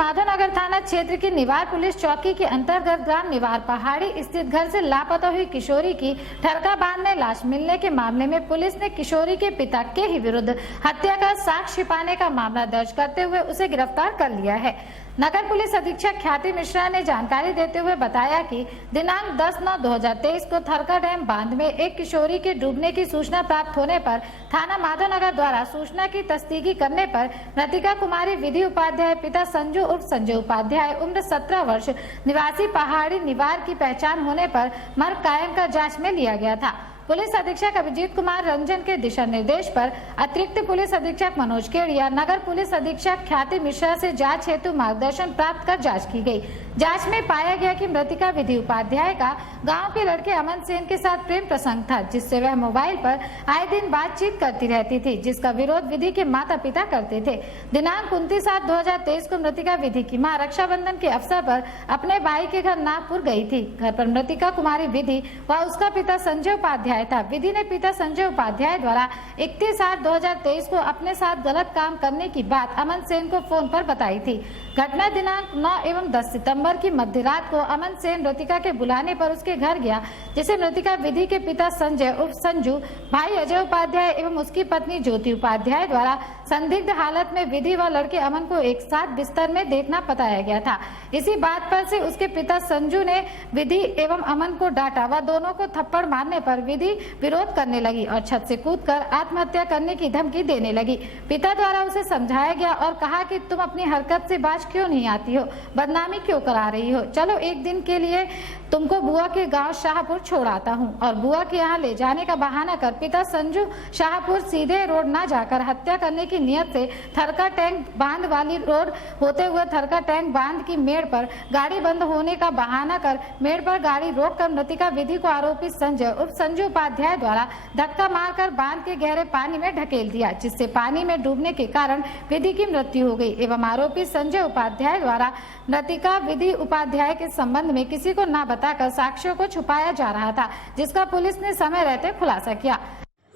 माधवनगर थाना क्षेत्र की निवार पुलिस चौकी के अंतर्गत ग्राम निवार पहाड़ी स्थित घर से लापता हुई किशोरी की ठरका बांध में लाश मिलने के मामले में पुलिस ने किशोरी के पिता के ही विरुद्ध हत्या का साक्ष्य छिपाने का मामला दर्ज करते हुए उसे गिरफ्तार कर लिया है। नगर पुलिस अधीक्षक ख्याति मिश्रा ने जानकारी देते हुए बताया कि दिनांक 10/9/2023 को थरका डैम बांध में एक किशोरी के डूबने की सूचना प्राप्त होने पर थाना माधवनगर द्वारा सूचना की तस्दीकी करने पर मृतिका कुमारी विधि उपाध्याय पिता संजू उर्फ संजय उपाध्याय उम्र 17 वर्ष निवासी पहाड़ी निवार की पहचान होने पर मर्ग कायम का जांच में लिया गया था। पुलिस अधीक्षक अभिजीत कुमार रंजन के दिशा निर्देश पर अतिरिक्त पुलिस अधीक्षक मनोज केड़िया, नगर पुलिस अधीक्षक ख्याति मिश्रा से जांच हेतु मार्गदर्शन प्राप्त कर जांच की गई। जांच में पाया गया कि मृतिका विधि उपाध्याय का गांव के लड़के अमन सेन के साथ प्रेम प्रसंग था, जिससे वह मोबाइल पर आए दिन बातचीत करती रहती थी, जिसका विरोध विधि के माता पिता करते थे। दिनांक 29/7/2023 को मृतिका विधि की मां रक्षाबंधन के अवसर पर अपने भाई के घर नागपुर गई थी। घर पर मृतिका कुमारी विधि व उसका पिता संजय उपाध्याय था। विधि ने पिता संजय उपाध्याय द्वारा 31/8/2023 को अपने साथ गलत काम करने की बात अमन सेन को फोन पर बताई थी। घटना दिनांक 9 एवं 10 सितंबर की मध्य रात को अमन सेन मृतिका के बुलाने पर उसके घर गया, जिसे मृतिका विधि के पिता संजय उर्फ संजू, भाई अजय उपाध्याय एवं उसकी पत्नी ज्योति उपाध्याय द्वारा संदिग्ध हालत में विधि व लड़के अमन को एक साथ बिस्तर में देखना बताया गया था। इसी बात पर से उसके पिता संजू ने विधि एवं अमन को डांटा व दोनों को थप्पड़ मारने पर विधि विरोध करने लगी और छत से कूदकर आत्महत्या करने की धमकी देने लगी। पिता द्वारा उसे समझाया गया और कहा कि तुम अपनी हरकत से बाज क्यों नहीं आती हो, बदनामी क्यों करा रही हो, चलो एक दिन के लिए तुमको बुआ के गांव शाहपुर छोड़ आता हूं। और बुआ के यहाँ ले जाने का बहाना कर पिता संजू शाहपुर सीधे रोड न जाकर हत्या करने की नियत से थरका टैंक बांध वाली रोड होते हुए थरका टैंक बांध की मेड़ पर गाड़ी बंद होने का बहाना कर मेड़ पर गाड़ी रोककर मृतिका विधि को आरोपी संजय उर्फ संजू उपाध्याय द्वारा धक्का मारकर बांध के गहरे पानी में ढकेल दिया, जिससे पानी में डूबने के कारण विधि की मृत्यु हो गई एवं आरोपी संजय उपाध्याय द्वारा मृतिका विधि उपाध्याय के संबंध में किसी को न बताकर साक्ष्यों को छुपाया जा रहा था, जिसका पुलिस ने समय रहते खुलासा किया।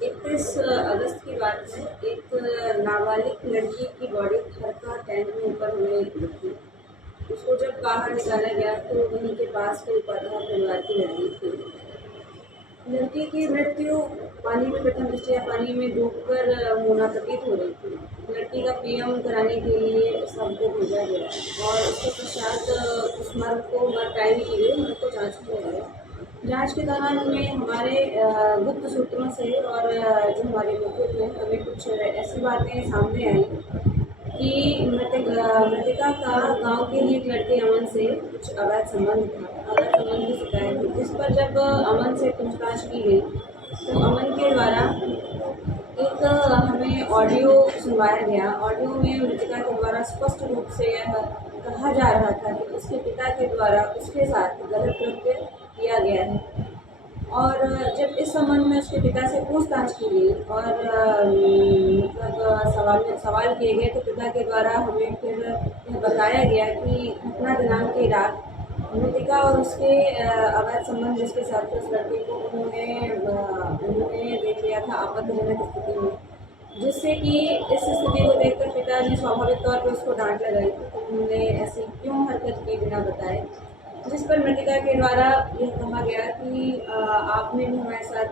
31 अगस्त की बात है, एक नाबालिग लड़की की बॉडी थरका टैंक में ऊपर होने लगी थी। उसको जब बाहर निकाला गया तो वहीं के पास कोई उपाध्याय परिवार की लड़की थी। लड़की की मृत्यु पानी में प्रथम दृष्टया पानी में डूबकर होना प्रतीत हो रही थी। लड़की का पीएम कराने के लिए सबको भेजा गया और उसके पश्चात उस मर्ग को टाइम की गई, मर्ग को जाँच किया गया। जांच के दौरान हमें हमारे गुप्त सूत्रों से और जो हमारे लोगों थे हमें कुछ ऐसी बातें सामने आई कि मृतिका का गांव के ही एक लड़के अमन से कुछ अवैध संबंध था, अवैध संबंध की शिकायत थी, जिस पर जब अमन से पूछताछ की गई तो अमन के द्वारा एक हमें ऑडियो सुनवाया गया। ऑडियो में मृतिका के द्वारा स्पष्ट रूप से यह कहा जा रहा था कि उसके पिता के द्वारा उसके साथ गलत कृत्य किया गया है। और जब इस संबंध में उसके पिता से पूछताछ की गई और मतलब सवाल किए गए तो पिता के द्वारा हमें फिर यह बताया गया कि घटना दिनांक की रात मृतिका और उसके अवैध संबंध जिसके साथ उस लड़के को उन्होंने देख लिया था आपत्तिजनक स्थिति में, जिससे कि इस स्थिति को देखकर पिता ने स्वाभाविक तौर पर उसको डांट लगाई तो उन्होंने ऐसी क्यों हरकत की बिना बताए, जिस पर मृतिका के द्वारा यह कहा गया कि आपने भी हमारे साथ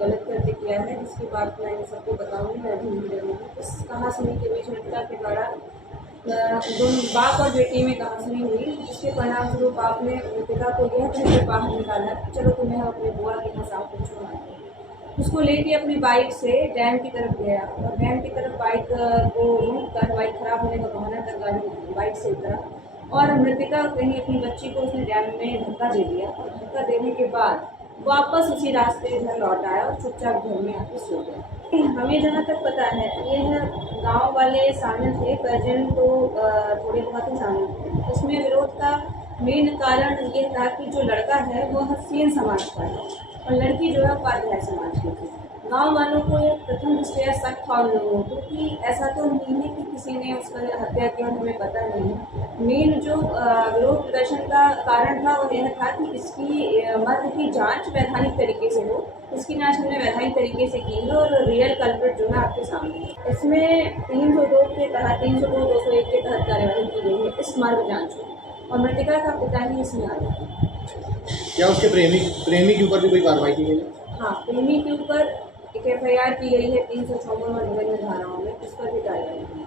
गलत कृत्य किया है, जिसकी बात मैं सबको बताऊंगी, मैं भी नहीं जानूँगी। इस कहासुनी के बीच मृतिका के द्वारा दोनों बाप और बेटी में कहासुनी हुई, जिसके परिणाम स्वरूप आपने मृतिका को यह कहकर बाहर निकाला कि चलो तुम्हें अपने बुआ के यहाँ साफ छोड़ना। उसको लेके अपनी बाइक से डैम की तरफ गया और डैम की तरफ बाइक को रोक कर बाइक खराब होने का बहाना कर गाड़ी बाइक से उतरा और मृतिका कहीं अपनी बच्ची को उसने डैम में धक्का दे दिया और धक्का देने के बाद वापस उसी रास्ते घर लौट आया और चुपचाप घर में आके सो गया। हमें जहाँ तक पता है यह गांव वाले शामिल थे, परिजन तो थोड़े बहुत ही शामिल थे। इसमें विरोध का मेन कारण ये था कि जो लड़का है वो सेन समाज का है और लड़की जो है उपाध्याय समाज की थी। गांव वालों को प्रथम दृष्टया शक था उन लोगों को कि ऐसा तो नहीं है कि किसी ने उसका हत्या की और हमें पता नहीं है। मेन जो विरोध प्रदर्शन का कारण था वो यह था कि इसकी मर्डर की जांच वैधानिक तरीके से हो। इसकी जांच हमने वैधानिक तरीके से की है और रियल कल्प्रिट जो है आपके सामने है। इसमें 302 के तहत 302 201 के तहत कार्यवाही की गई है इस मार्ग जांच में, और मृतका का पिता ही इसमें आरोपी है। क्या उसके प्रेमी के ऊपर भी कोई कार्रवाई की गई है? हाँ, प्रेमी के ऊपर एक FIR की गई है 354 और विभिन्न धाराओं में, इस पर भी कार्रवाई की।